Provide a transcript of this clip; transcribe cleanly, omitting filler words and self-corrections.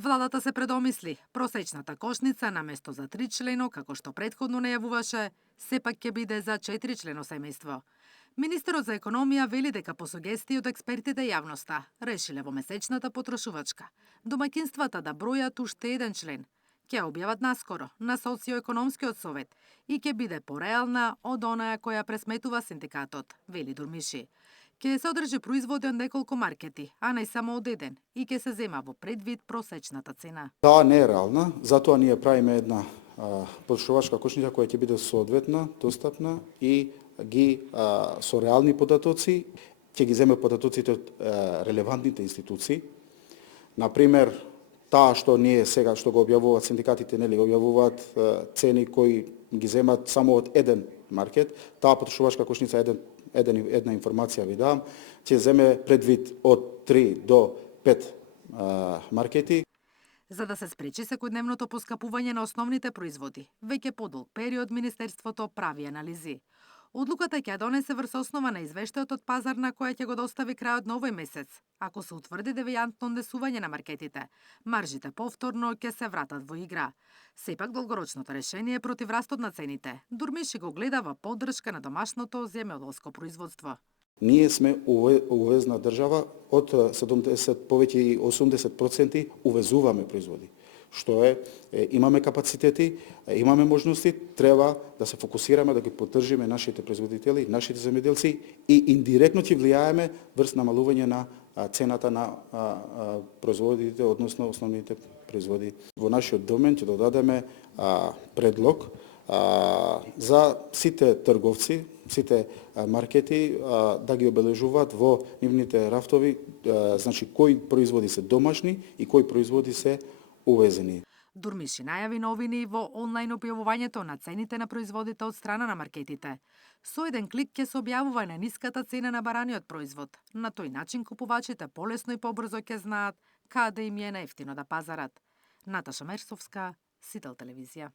Владата се предомисли. Просечната кошница наместо за 3 члено, како што претходно најавуваше, сепак ќе биде за 4 члено семејство. Министерот за економија вели дека по сугестии од експертите и јавноста решиле во месечната потрошувачка домаќинствата да бројат уште еден член. Ќе објават наскоро на социоекономскиот совет и ќе биде пореална од онаја која пресметува синдикатот, вели Дурмиши. Ќе се одржи производи од неколку маркети, а не само од еден, и ќе се зема во предвид просечната цена. Таа не е реална, затоа ние правиме една потрошувачка кошница која ќе биде соодветна, достапна и со реални податоци, ќе ги земе податоците од релевантните институции. Например, таа што ние сега што го објавуваат синдикатите, нели објавуваат цени кои ги земат само од еден маркет, таа потрошувачка кошница една информација ви давам, ќе земе предвид од 3 до 5 маркети. За да се спречи секојдневното поскапување на основните производи, веќе подолг период Министерството прави анализи. Одлуката ќе донесе врз основа на извештајот од пазарна која ќе го достави крајот на овој месец. Ако се утврди девијантно однесување на маркетите, маржите повторно ќе се вратат во игра. Сепак долгорочното решение против растот на цените, Дурмиши го гледа во поддршка на домашното земјоделско производство. Ние сме увезна држава, од 70 повеќе и 80% увезуваме производи. Што имаме капацитети, имаме можности, треба да се фокусираме да ги поддржиме нашите производители, нашите земјоделци и индиректно ќе влијаеме врз намалување на цената на производите, односно основните производи. Во нашиот домен ќе додадеме предлог за сите трговци, сите маркети да ги обележуваат во нивните рафтови, значи кои производи се домашни и кои производи се увезени. Дурмиши најави новини во онлайн објавувањето на цените на производите од страна на маркетите. Со еден клик ќе се објавува најниската цена на бараниот производ. На тој начин купувачите полесно и побрзо ќе знаат каде им е наевтино да пазарат. Наташа Мерсовска, Сител телевизија.